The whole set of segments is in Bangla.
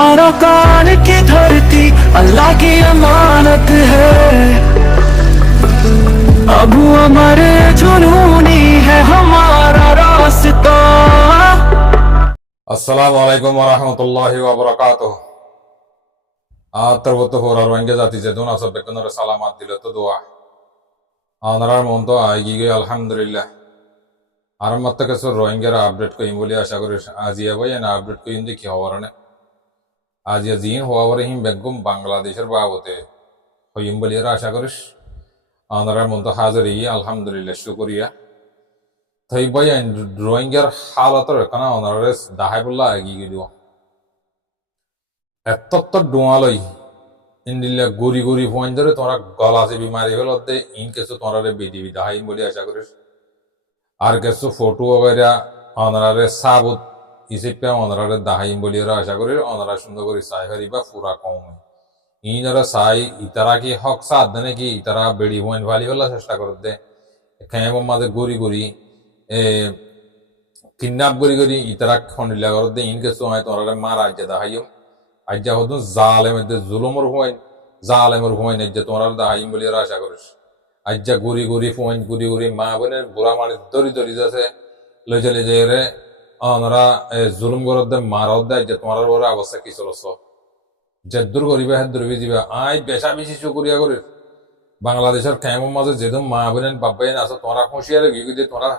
आराकान की धरती अल्लाह की अमानत है। अबू अमर जुनूनी है हमारा रास्ता। আসসালামু আলাইকুম ওরহমতুল্লাহি ওয়াবারাকাতুহু। আতরবত হোরা রোহিঙ্গা জাতি যে দুন আসব বেকনর সালামাত দিল তো দোয়া আনারার মন তো আইগি আলহামদুলিল্লাহ। আর মত কিছু রোহিঙ্গার আপডেট কইম বলি আশা করি আজিয়া ভাই না আপডেট কইম দেখি হওয়ার না আজিয়া জিন হওয়ার হিম বেগম বাংলাদেশের বাবতে হইম বলি আশা করিস আনারার মন তো হাজারি আলহামদুলিল্লাহ শুকরিয়া তাই ভাই রোহিঙ্গার হালাতর কানা আনারে দাহাই বললা আগি গিয়ে এত ডোয়ালই ইন্দিল্লা গড়ি গড়ি ফোন ধরে তোমরা গলা আছে বিমারি হল ইন কিছু তোমরা বেদি বিদা হাইম বলি আশা করিস আর কিছু ফটো वगैरह অনারে সাবুত ইসিপে অনারে দাহাইম বলি আশা করি অনারা সুন্দর করে চাই হারিবা পুরা কম ইনারা চাই ইতারা কি হক সাথ দেনে কি ইতারা বেড়ি হইন ভালি হলা চেষ্টা করতে খেয়ে মাঝে গড়ি গড়ি কিডন্যাপ গড়ি গড়ি ইতারা খন্ডিলা করতে ইন কিছু হয় তোমরা মারা আজ্জা দাহাইম আজ্জা হতো জালেমের জুলুমর হইন জালেমর হইন যে তোমরা দাহাইম বলি আশা করিস আজ্জা গুড়ি গুড়ি ফোন গুড়ি গুড়ি মা বোনের বুড়া মানে দড়ি দড়ি যাচ্ছে লই চলে যে রে ওনারা জুলুম করত দে মারত দেয় যে তোমার বড় অবস্থা কি চলছ যে দূর করিবে হাত দূর দিবে আই বেশা বেশি শুকরিয়া করি বাংলাদেশের কেমন মাঝে যেদম মা বোনের বাবাইন আছে তোমরা হুঁশিয়ারে গিয়ে দিয়ে তোমরা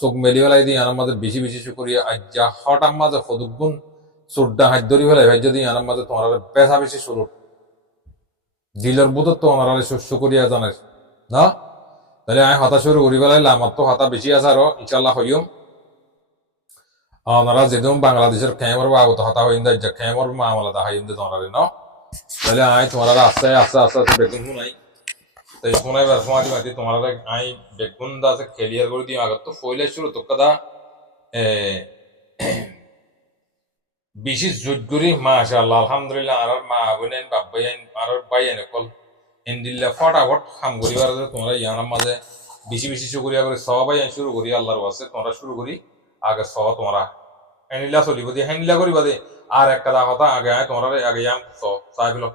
চোখ মেলি ফেলাই দিই আনার মাঝে বেশি বেশি শুকরিয়া আজ্জা হঠাৎ মাঝে সদুগুণ চোরডা হাত ধরি ফেলাই ভাই যদি আনার মাঝে তোমরা বেশা বেশি শুরু দিলের বুধর তো ওনারা শুকরিয়া জানাই না তাহলে আমি হতা শুরু করি পেলাইলাম আমার তো হতা বেশি আছে আরো ইনশাল্লাহ হইম ওনারা যেদম বাংলাদেশের খেমর বাবু তো হতা হইন যে খেমর মামলা দা হইন তোমরা ন তাহলে আই তোমরা আস্তে আস্তে আস্তে আস্তে বেগুন শুনাই তাই শোনাই বার সময় মাতি তোমরা আই বেগুন দা আছে ক্লিয়ার করে দিই আগত তো ফইলে শুরু তো কথা বেশি জুটগুরি মাশাআল্লাহ আলহামদুলিল্লাহ আর মা বোনেন বাবাইন আর বাইন কল ইন্দিল্লা ফটাফট হাম করিবার তোমরা ইয়ানার মাঝে বেশি বেশি শুকরিয়া করে সবাই শুরু করি আল্লাহর ওয়াসে তোমরা শুরু করি আগে সহ তোমরা হ্যান্ডিলা চলিব দিয়ে হ্যান্ডিলা করিবা দে আর একটা কথা আগে তোমরা আগে ইয়াম চাই ফেলো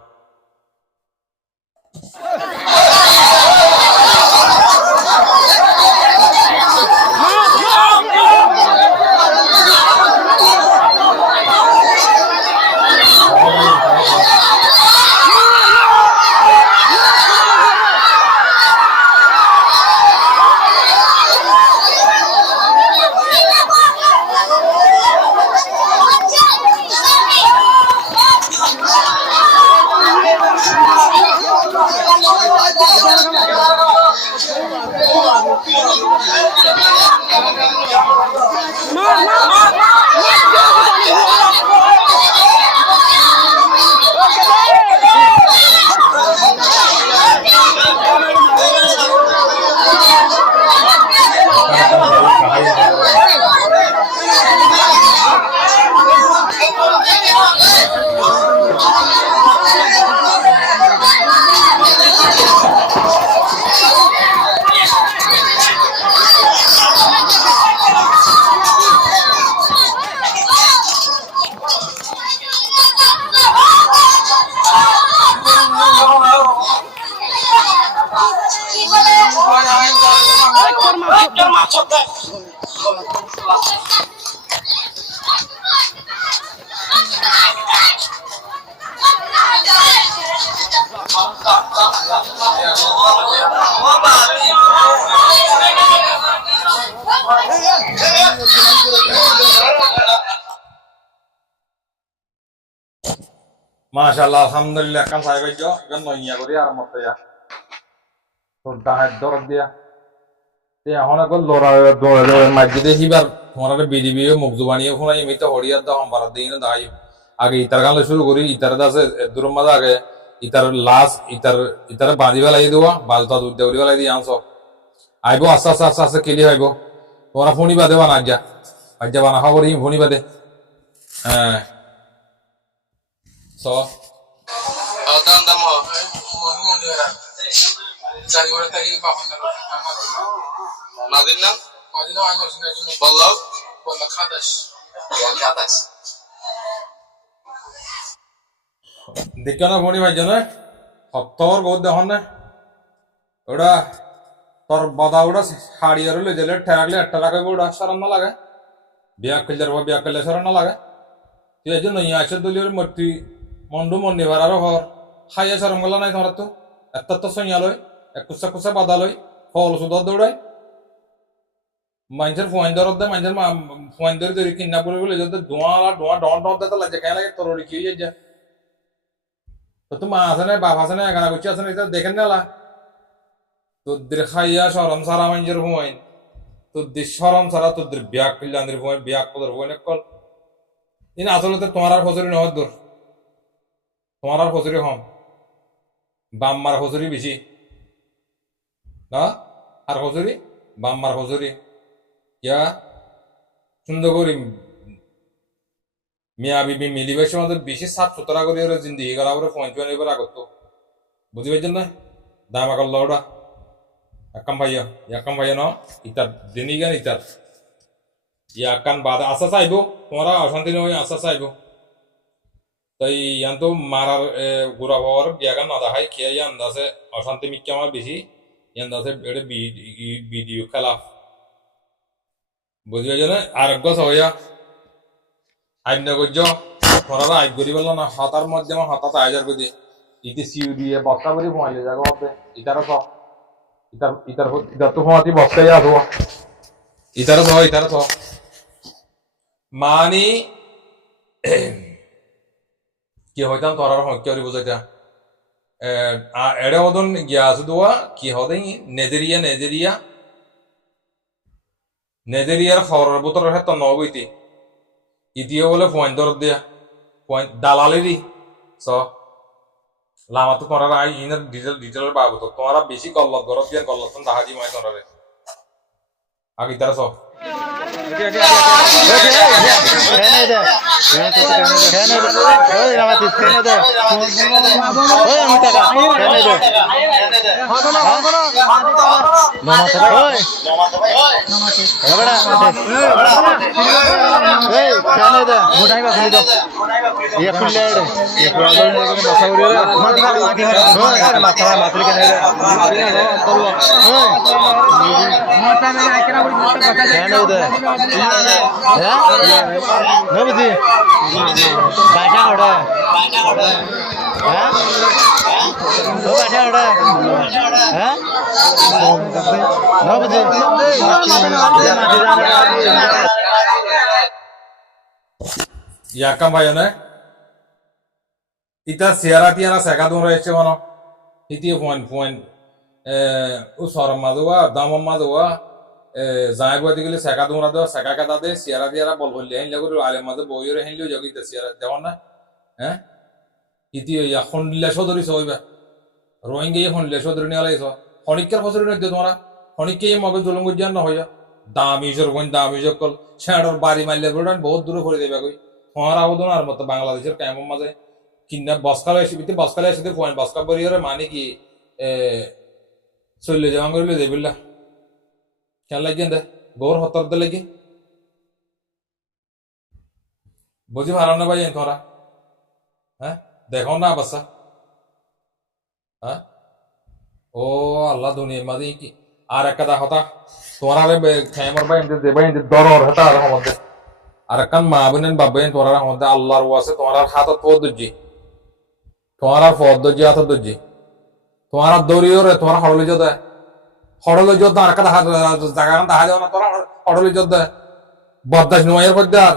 মাশাআল্লাহ আলহামদুলিল্লাহ কাম সাহেব গো ইগন নইয়া করি আর মত ইয়া তোর দাহাত দরদ দিয়া তে এখন কল লড়া দৌড়ে মাঝে হিবার তোমার বিডিবি মুখজুবানিও শুনাই আমি তো হড়িয়ার দাম বারাত দিন দাই আগে ইতার গান শুরু করি ইতার দাসে দূর মাঝে আগে ইতার লাশ ইতার বাঁধি ফেলাই দেওয়া বালতা দুধ দেউরি ফেলাই দিয়ে আনছ আইব আস্তে আস্তে আস্তে আস্তে কেলি আইব তোমরা ফোনি বাদে বানা আজ্জা বানা খাবো ফোনি বাদে হ্যাঁ স দাম দাম চারি বড় থাকি পাপন নাদিন না কদিন আগে শুনে বললাম খাদাস দেখে না ফোনই ভাইজ না সত্তর গোদ দেখুন না ওটা তোর বদা ওটা হাড়িয়ার লই দিলে ঠেকলে একটা লাগে ওটা সরান না লাগে বিয়া করলে সরান না লাগে তুই এই জন্য ইয়ে আসে দলীয় মূর্তি মন্ডু মন্ডি ভাড়ারও ঘর খাইয়া সরম গলা নাই তোমার তো এত তো সইয়া লই এক কুসা বাদা লই ফল সুদর দৌড়াই মানুষের ফোন দরদ দেয় মানুষের ফোন ধরে কিনা পড়ে বলে যাতে ধোঁয়া ডন দিতে লাগে কেন লাগে তোর কি হয়ে যায় তো তো মা আছে না বাপ আছে না এখানে করছি আছে না এটা দেখেন না তোদের খাইয়া সরম সারা মানুষের ফোন তোদের সরম সারা তোদের ব্যাগ কল্যাণের ফোন ব্যাগ তোদের ফোন কল ইন আসলে তো তোমার আর ফসরি নহর দূর তোমার আর ফসরি হম বাম্মার ফসরি বেশি না আর ফসরি বাম্মার ফসরি ইয়া সুন্দর করি মিয়া বিবি মিলিবার সময় বেশি সাফ সুতরা করে জিন্দিগি করা করে ফোন টোন এবার আগত বুঝি পাইছেন না দাম আকল ওটা একাম ভাইয়া ন ইতার দিনই জ্ঞান ইতার ইয়াকান বাদ আশা চাইব তোমরা অশান্তি নয় আশা চাইব তাই ইয়ান তো মারার গুড়া বাবার বিয়াগান না দেখায় খেয়ে ইয়ান দাসে অশান্তি মিক্কে আমার বেশি ইয়ান দাসে এটা ভিডিও খেলা বুঝি পাইছেন আরোগ্য সহয়া আইন করছ তোরা আইন করি বললো না হাতার মধ্যে আমার হাতাত আইজার করে ইতি সিউ দিয়ে বস্তা করে ঘুমাইলে যাবো হবে ইতারও সব ইতার তো ঘুমাতি বস্তাই আসবো ইতারও সব মানি কি হইতাম তোরার হত্যা করি বুঝাইতা এড়ে ওদন গিয়া আছে দোয়া কি হতে নেজেরিয়ার খবরের বোতলের ক্ষেত্রে নবইতি ইতিও বলে পয়েন্ট দরদ দিয়া পয়েন্ট দালালেরই স লামা তো তোমরা ইনার ডিটেলের বাবু তো তোমরা বেশি কল্লত গরব দিয়ে কল্লত দাহাজি মাই তোমরা আগে তারা সব বুঝি বাটা ওটা হ্যাঁ ও বাটা ওটা হ্যাঁ বুঝি ইয়াকাম ভাই না ইতা সিয়ারা টিয়ারা সেকা দূর রয়েছে মানে ইতিয়ে ফোন ও সরম মাদুয়া দামম মাদুয়া যাই বই দিলে সেকা দূরা দেওয়া সেকা কাটা দে সিয়ারা টিয়ারা বল বললে হেন লাগু আলে মাদে বইরে হেনলিও জগিতে সিয়ারা দেওয়া না হ্যাঁ ইতিয়ে ইয়া খন্ডিলা সদরি সইবা রোহিঙ্গা ইয়ে খন্ডিলা সদরি নিয়ে আলাইছ খনিকের ফসরি নয় তোমরা খনিকে মগে জুলুম গুজিয়ান না হইয়া দামিজর বোন দামিজর কল ছেড়র বাড়ি মারলে বলবেন বহুত দূরে করে দেবে কই তোমার আবেদন আর মতো বাংলাদেশের কেমন মাঝে কিনা বসকালে এসে পয়েন্ট বসকা বরিয়ারে মানে কি চললে যাওয়া করলে দেবিল্লা কেন লাগিয়ে দে গৌর হতর দে লাগি বুঝি ভালো না ভাই তোরা হ্যাঁ দেখো না বাসা হ্যাঁ ও আল্লাহ দুনিয়ার মাঝে কি আর একটা কথা তোরা খেমর ভাই দেবাই দরর হতা আর আমাদের আর কান মা বোনেন বাবাইন তোরা আমাদের আল্লাহর ওয়াসে তোমার হাতত পদ্ধতি তোমার পদ্ধতি হাত দর্জি তোমার দৌড়িও রে তোমার হড়লে যোদ্ধা আর একটা জায়গা দেখা যাও না তোরা হড়লে যোদ্ধা বদাস নোয়ের মধ্যে আর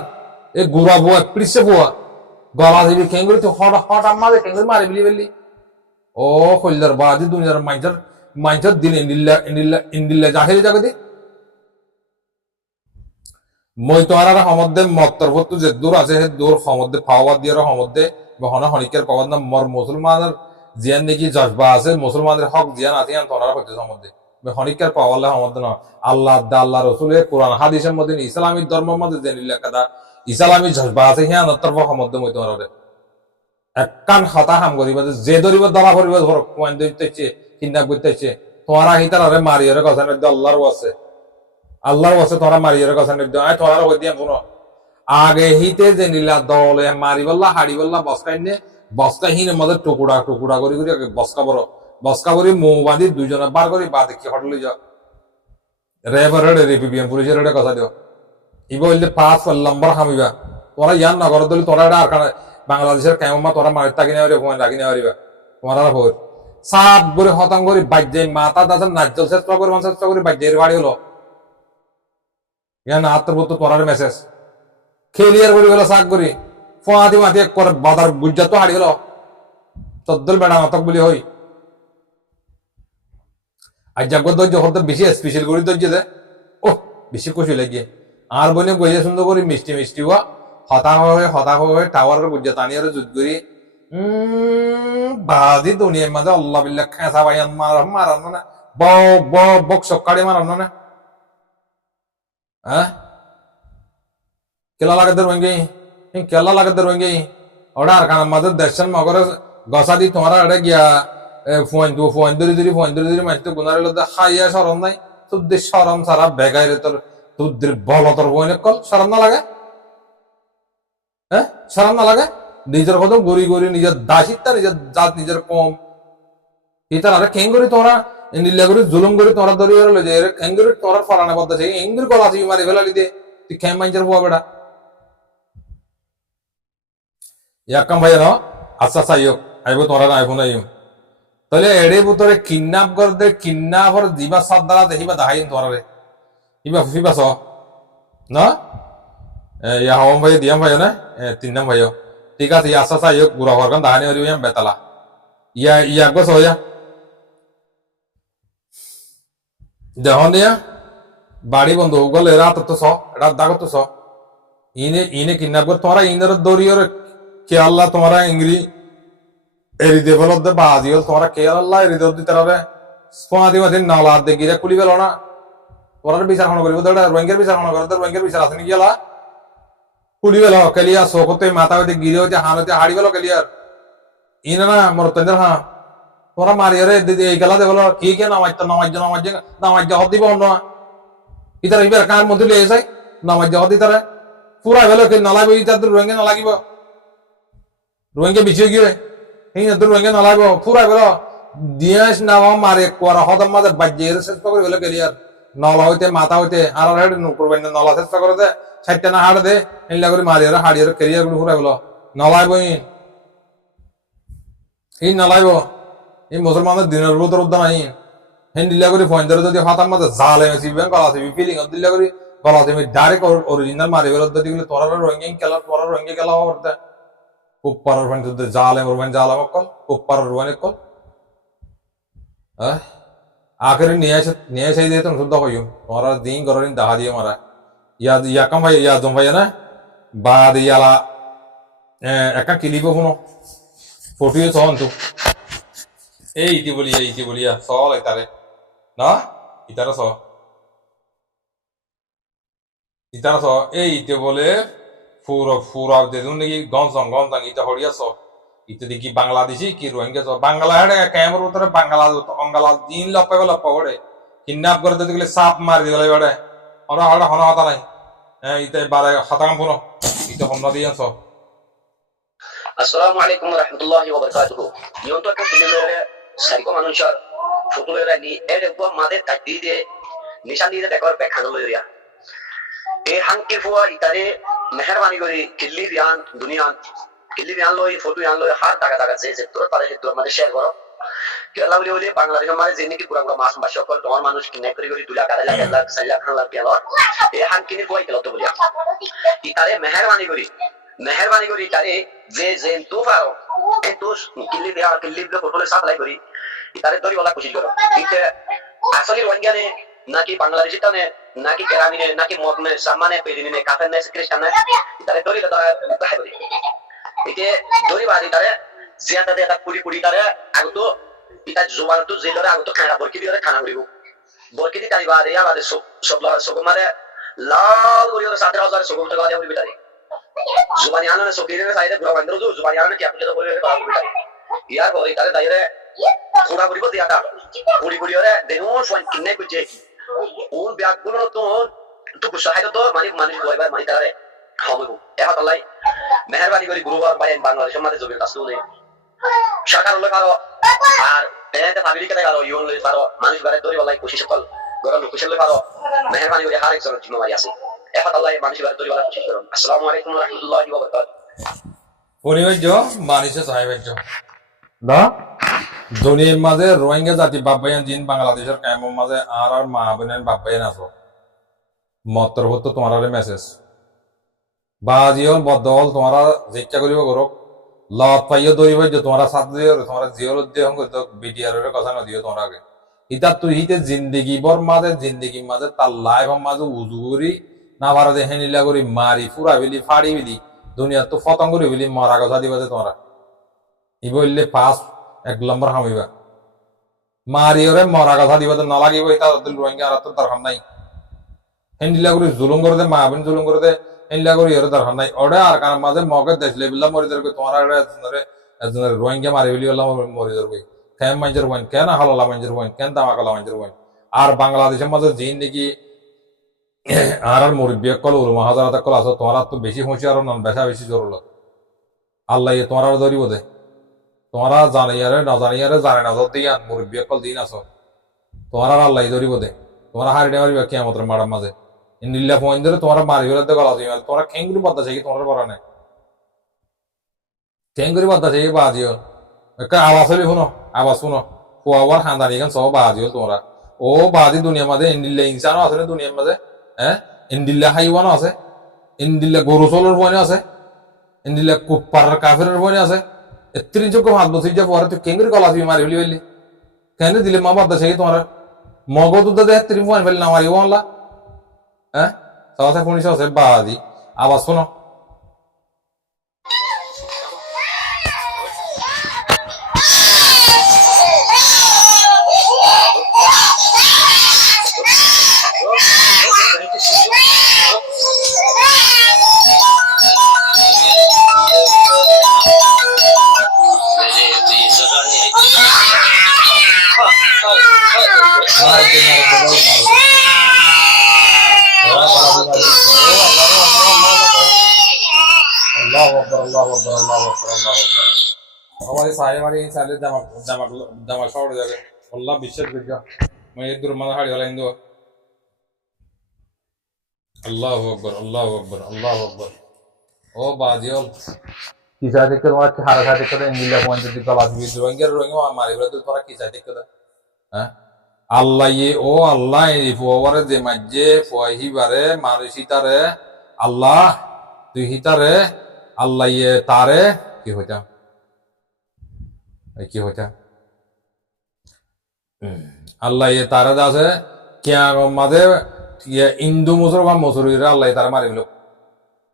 এ গুড়া বুয়া পিসে বুয়া গলা দিবি কেঙ্গুরি তো হট মারে কেঙ্গুরি মারি বলি ও কল্যার বাদি দুনিয়ার মাইঞ্চার দিন ইন্দিল্লা জাহিরি জাগতি মই তোমার সমধ্যে মত্তর ভত্তু যে দূর আছে সে দূর সমধ্যে ফাওয়ার দিয়ে সমধ্যে হনা হনিকের কবার না মর মুসলমানের জিয়ান নাকি জজবা আছে মুসলমানের হক জিয়ান আছে তোনারা হচ্ছে সম্বন্ধে হনিকের পাওয়ালে সমধ্যে না আল্লাহ রসুলের কোরআন হাদিসের মধ্যে ইসলামী ধর্মের মধ্যে যে লেখা ইসলামী জজবা আছে হ্যাঁ তরফ সম্বন্ধে মই তোমার একখান হতা হাম করিবা যে ধরিব ধরা করিব ধর পয়েন্ট দিতেছে কিডন্যাপ করতেছে তোমারা হিতার আরে মারিয়ারে কথা আল্লাহর আছে তোরা মারিয়ারে কথা তোরা ওই দিয়ে কোনো আগে হিতে যে নীলা দলে মারি বললা হাড়ি বললা বসকাই নে বস্কা হিনের মধ্যে টুকুরা টুকুরা করি করি বস্কা করি মৌ বাঁধি দুজনে বার করি বা দেখি হটলি যা রেবার হেডে রিপিবিএম পুলিশের হেডে কথা দিও ইবা হইলে 5 নম্বর হামিবা তোরা ইয়ান নগর দলি তোরা এটা আর বাংলাদেশের কেমন তোরা মারি তাকি নেওয়ারি ফোন রাখি নেওয়ারিবা তোমার আর হই সাপ করে হতাং করে বাজ্যে মাথা দাসের নাচল চেষ্টা করে বাজ্যের বাড়ি হলো ইয়ান আত্মর বলতো তোরার মেসেজ খেলিয়ার করি হলো সাক করি ফোয়াদি মাতি করে বাদার গুজ্জা তো হারি হলো চদ্দল বেড়া মাতক বলি হই আর জাগর ধৈর্য হতে বেশি স্পেশাল করি ধৈর্য দে ও বেশি খুশি লাগিয়ে আর বনে গইয়ে সুন্দর করি মিষ্টি মিষ্টি হওয়া হতাশ হয়ে টাওয়ারের গুজ্জা টানিয়ে যুদ্ধ করি বাদি দুনিয়ার মাঝে আল্লাহ বিল্লাহ খেসা ভাইয়ান মারানো না বক সকাড়ে মারানো না হ্যাঁ কেলা লাগাতে রোঙ্গে কেলা লাগাতে রোঙ্গে ওটা আর কানার মাঝে দেশের মগরে গসা দি তোমার এটা গিয়া ফোন ধরি মাঝে গুনারে খাইয়া সরম নাই তোদের সরম সারা বেগাইরে তোদের বল তোর বইনে কল সরম না লাগে হ্যাঁ সরম না লাগে নিজের কত গড়ি নিজের দাসিত্বা নিজের জাত নিজের কম ইতার আরে কেন করি তোরা নিল্লা করে জুলুম করে তোরা ধরি হলো যে কেন করে তোরা ফরানা বদ্ধ আছে এঙ্গির গলা আছে মারি ফেলালি দে তুই খেম মাইঞ্জার বুয়া বেড়া ইয়াকাম ভাই না আচ্ছা সাইয়ক আইবো তোরা না আইফোন আইম তাহলে এড়ে বুতরে কিডন্যাপ করতে কিডন্যাপর দিবা সাদ্দারা দেখিবা দাহাই তোরা রে ইবা ফিবা স না ইয়া হম ভাই দিয়াম ভাই না 3 নাম ভাই ঠিক আছে আচ্ছা সাইয়ক গুরা হরকান দাহানি হরি ইয়াম বেতালা ইয়া গস হইয়া দেখুন দিয়া বাড়ি বন্ধ গলে রাত তো রাত দাগ তো ইনে কিডন্যাপ করে তোমরা ইনের দরিয়র কে আল্লাহ তোমরা ইংরি এরি দেবল দে বাজি হল তোমরা কে আল্লাহ এরি দর দিতে হবে স্পাদি মাদিন নালা দে গিরা কুলি গেল না তোমরা বিচার কোন করিব দড়া রঙ্গের বিচার কোন করতে রঙ্গের বিচার আসেনি গিলা কুলি গেল কলিয়া সোকতে মাথা হতে গিরে হতে হানতে হাড়ি গেল কলিয়ার ইনা না মোর তন্দর হ্যাঁ তোরা মারিয়ারে এই গেলা দেবল কি কে নামাজ হদ দিব না ইতার ইবার কার মধ্যে লিয়ে যায় নামাজ হদ দিতারে পুরা গেল কে নালাইব ইতার রঙ্গে না লাগিব রঙ্গে বিছে গিয়ে এই না রঙ্গে না লাগব পুরা গেল দিয়াস নাও মারে কোরা হদম মাঝে বাজ্যের চেষ্টা করে গেল ক্লিয়ার নলা হইতে মাথা হইতে আর হেড নুকুরবেন নলা চেষ্টা করে দে সাইডটা না হাড় দে ইল্লা করে মারিয়ারে হাড়িয়ারে ক্লিয়ার গুলো পুরা গেল নলাইব এই নলাইব এই মুসলমানের দিনের ভিতর উদ্যান আই হেন দিল্লা করে ফোন ধরে যদি হাতার মাঝে জালে সিবেন গলা সিবি ফিলিং দিল্লা করে গলা সিবি ডাইরেক্ট অরিজিনাল মারি বেরোত দিলে তোরা রঙিং খেলা তোরা রঙে খেলা করতে কুপ্পার ফোন তো জালে মরবেন জালা মকল কুপ্পার রোয়ানে কল আখের নিয়ে সেই দিয়ে তো শুদ্ধ হইম তোরা দিন গরিন দাহা দিয়ে মারা ইয়া কাম ভাই ইয়া জম ভাই না বাদ ইয়ালা একা কিলিব শুনো ফটোয়ে সহন তো এই ইতি বলিয়া সল ইতারে না ইতারা স এই ইতে বলে ফুরা দেখুন নাকি গঞ্জং ইটা হরিয়া স ইতে দেখি বাংলাদেশি কি রোহিঙ্গা স বাংলা হেডে ক্যামের উত্তরে বাংলা দিন লপ্পা বড়ে কিডন্যাপ করে দিতে গেলে সাপ মারি দিগলে বড়ে ওরা হড়া হনা হতা নাই ইতে বারে হাতাম পুনো ইতে হমনা দিয়া স আসসালামু আলাইকুম ওয়া রাহমাতুল্লাহি ওয়া বারাকাতুহু ইয়ন্ত কে সিলেরে সাইকো মানুষার ফুটুলেরা নি এর উপর মাদের কাটি দিয়ে নিশান দিয়ে দেখর পেখানো লইয়া এই হাঙ্কির ফুয়া ইতারে মেহরবানি করি কিল্লি বিয়ান দুনিয়ান কিল্লি বিয়ান লই ফটো বিয়ান লই হার টাকা যে তোর পারে তোর মধ্যে শেয়ার করো কেলা বলি বাংলাদেশের মানে যে নাকি পুরা মাস মাস সকল তোমার মানুষ কিনে করি 2 লাখ 2.5 লাখ 4 লাখ পেল এই হাঙ্কিনি ফুয়া কেলা তো বলিয়া ইতারে মেহরবানি করি তারে যে তো পারো তো কিল্লি ফটো সাপ্লাই করি তারে ধরি ওলা কোশিশ করো ইতে আসলে রোহিঙ্গানে নাকি বাংলাদেশি টানে নাকি কেরামিনে নাকি মদনে সামানে পেরিনে কাফের নেছে খ্রিস্টান না তারে ধরি তারা দেখাই করি ইতে ধরি বাড়ি তারে জিয়াদা দে পুরি তারে আগতো ইতা জোয়ান তো জেলরে আগতো খানা বরকি দিয়ে খানা করিব বরকি দি তারি বাদে আমাদের সব মারে লাল করিও 17000 সব টাকা দিয়ে বিটারি জুবানি আননে সকিরে সাইডে ঘুরা বন্ধ জুবানি আননে কি আপনি তো বলে বাবু বিটারি ইয়ার বলি তারে দাইরে ঘোড়া করিব দিয়াটা পুরি ওরে দেনো সোন কিনে কুজে ওন ব্যাগগুলো তো সহায়তা তো মানুষ কয়বার তারে খাওয়াবো এবার আল্লাহ মেহেরবানি করে গুরুবার ভাই বাংলাদেশের মাঝে জমির কাছে সরকার হলে পারো আর এতে পাবলিক কে পারো ইউন লই পারো মানুষ ঘরে দড়ি বলাই কোশিশ কল গরম কোশিশ লই পারো মেহরবানি করে হার একজনের জিম্মাদারি আছে এখন আল্লাহ মানুষ ঘরে দড়ি বলাই কোশিশ করুন আসসালামু আলাইকুম ওয়া রাহমাতুল্লাহি ওয়া বারাকাতুহু পরিবার্য মানুষে সাহেবার্য দা দুনিয়ার মাঝে রোহিঙ্গা জাতি বাব্বাইয়ান জিন বাংলাদেশের কায়েমের মাঝে আর মা বোনের বাব্বাইয়ান আছো মতর হতো তোমার মেসেজ বাজিওল বদল তোমারা জিজ্ঞা করিব গরক লত পাইও দরিব যে তোমরা সাথ দিও তোমরা জিওর উদ্দেশ্য করতো বিটিআরের কথা না দিও তোমরা আগে ইতা তুই হিতে জিন্দেগি বর মাঝে তার লাইফ মাঝে উজুরি না ভাড়া দেখে নিলা করি মারি ফুরা বিলি ফাড়ি বিলি দুনিয়া তো ফতং করি বিলি মরা কথা দিবা যে তোমরা ই বললে পাস 1 নম্বর হামিবা মারি ওরে মরা কথা দিবা তো না লাগিব এটা রোহিঙ্গা আর তো দরকার নাই হেন্ডিলা করে জুলুম করে দে মা বোন জুলুম করে দে হেন্ডিলা করে এর দরকার নাই ওরে আর কারণ মাঝে মগে দেখলে বিল্লা মরি ধরবে তোমার একজনের রোহিঙ্গা মারি বিলি বললাম মরি ধরবে কেন মাঞ্জের ওয়ান কেন হালালা মাঞ্জের ওয়ান কেন তামাকালা মাঞ্জের ওয়ান আর বাংলাদেশের মাঝে জিন নাকি আর মুরব্বী কল উলমা হাজারাত কল আছো তোমার তো বেশি হুঁশিয়ার নন বেশা বেশি জরুল আল্লাহ তোমার ধরিব দে তোমরা জানিয়ারে না জানিয়ারে জানে না যদি মুরব্বী কল দিন আছো তোমার আল্লাহ ধরিব দে তোমরা হারিয়ে মারিবা কিয়ামতের মারার মাঝে ইন্দিল্লা ফোন ধরে তোমরা মারি ফেলতে গলা দিই তোমরা খেঙ্গুরি বাদ্দা চাই তোমার পড়া নেই খেঙ্গুরি বাদ্দা চাই বাজিও একটা আওয়াজ হলে শুনো আওয়াজ শুনো ফুয়াবার খানদানি গান সব বাজিও তোমরা ও বাজি দুনিয়ার মাঝে ইন্দিল্লা ইনসানও আছে দুনিয়ার মাঝে হ্যাঁ ইন্দিল্লা হাইওয়ানও আছে ইন্দিল্লা গরু চলোর বনে আছে ইন্দিল্লা কুপ্পার কাফের বনে আছে এত্রিন যোগ্য হাত বসে যে পরে তুই কেঙ্গুরি গলা দিবি মারি ফেলি কেন দিলে মা বাদ্দা চাই তোমার মগজ উদ্দা তুমি ফোন ফেলি না মারিব আল্লাহ হ্যাঁ সাথে শুনিস আছে বাদি আওয়াজ শোনো हमारे सारे हमारे साले दमा दमा दमा शॉट जाके अल्लाह बिशर बिजा मैं ये दुर्मन हाड़ी वाला इंदो अल्लाहु अकबर ओ बाजियोल किसा देखकर वहां के हारा साथे कर इंदिला पॉइंट दी गलास भी रोंगे हमारे ब्रदर तो तोरा किसा देखकर हैं আল্লাহ ও আল্লাহ এই ফুয়ারে যে মাঝে ফুয়াহি বারে মারিসি তারে আল্লাহ তুই হিতারে আল্লাহ তারে কি হইতা কি হইতা আল্লাহ তারে দাসে কিয়া মাঝে হিন্দু মুসলমান মুসুরিরা আল্লাহ তারে মারি গেল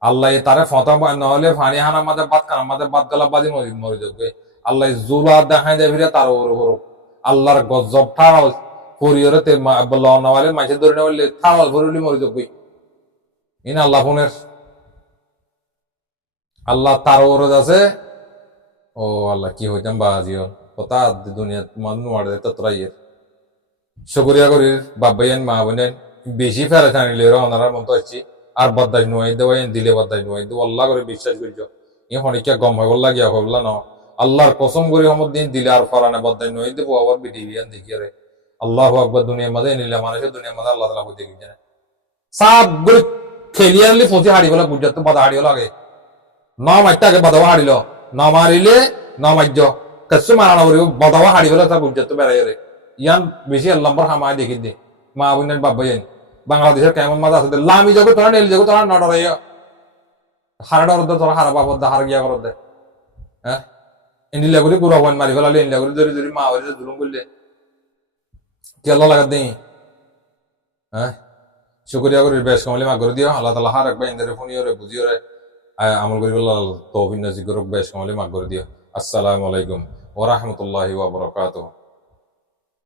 আল্লাহ তারে ফতা নহলে ফানি হানা মাঝে বাদ কানা মাঝে বাদ গলা বাজি মরি যাবে আল্লাহ জুলা দেখাই দেবে তার ওর আল্লাহর গজব ঠাড়াল পরিয়রে তে লওয়ালে মাঝে ধরে নেওয়ালে ঠাড়াল ভরলি মরি যাবে ইন আল্লাহ ফোনের আল্লাহ তার ওরদ আছে ও আল্লাহ কি হইতাম বাজিও কথা দুনিয়া মানুষ মারে তত্রাইয়ের শুকরিয়া করি বাবাইয়ান মা বোনেন বেশি ফেরে টানিলে ওনারা মতো আছি আর বদাই নয় দেওয়াই দিলে বদাই নয় দেবো আল্লাহ করে বিশ্বাস করিছ ই হনিকা গম হইব লাগিয়া হইবলা ন আল্লাহর কসম করে আমার দিন দিলে আর ফরানে বদাই নয় দেবো আবার বিডিবিয়ান দেখিয়ে রে আল্লাহ আকবর দুনিয়ার মাঝে নিলে মানুষের দুনিয়ার মাঝে আল্লাহ তালা বুঝে গেছে সব করে খেলিয়ারলি পৌঁছে হারিয়ে গেল গুজরাট বাধা হারিয়ে লাগে ন মাইটাকে বাদাও হারিল ন মারিলে ন মার্য কাছে মারানো করি বাদাও হারিয়ে গেল তার গুজরাট বেড়াই রে ইয়ান বেশি আল্লাহ হামায় দেখি দে মা বোনের বাবাইন বাংলাদেশের কেমন মাঝে আছে লামি যাবো তোরা নেল যাবো তোরা নডরাই হারা ডর তোরা হারা বাবদ হার গিয়া কর দে হ্যাঁ ইন্ডিলা করে গুড়া হন মারি ফেলালে ইন্ডিলা করে ধরে ধরে মা হরে জুলুম করলে কি আল্লাহ লাগাত দেই হ্যাঁ শুকরিয়া করি বেশ কমলে মা করে দিও আল্লাহ তাআলা হার একবার ইন্দারে ফোনিও রে বুঝিও রে আমল করি আল্লাহ তৌফিক নসিব করুক বেশ কমলে মা করে দিও আসসালামু আলাইকুম ওয়া রাহমাতুল্লাহি ওয়া বারাকাতুহু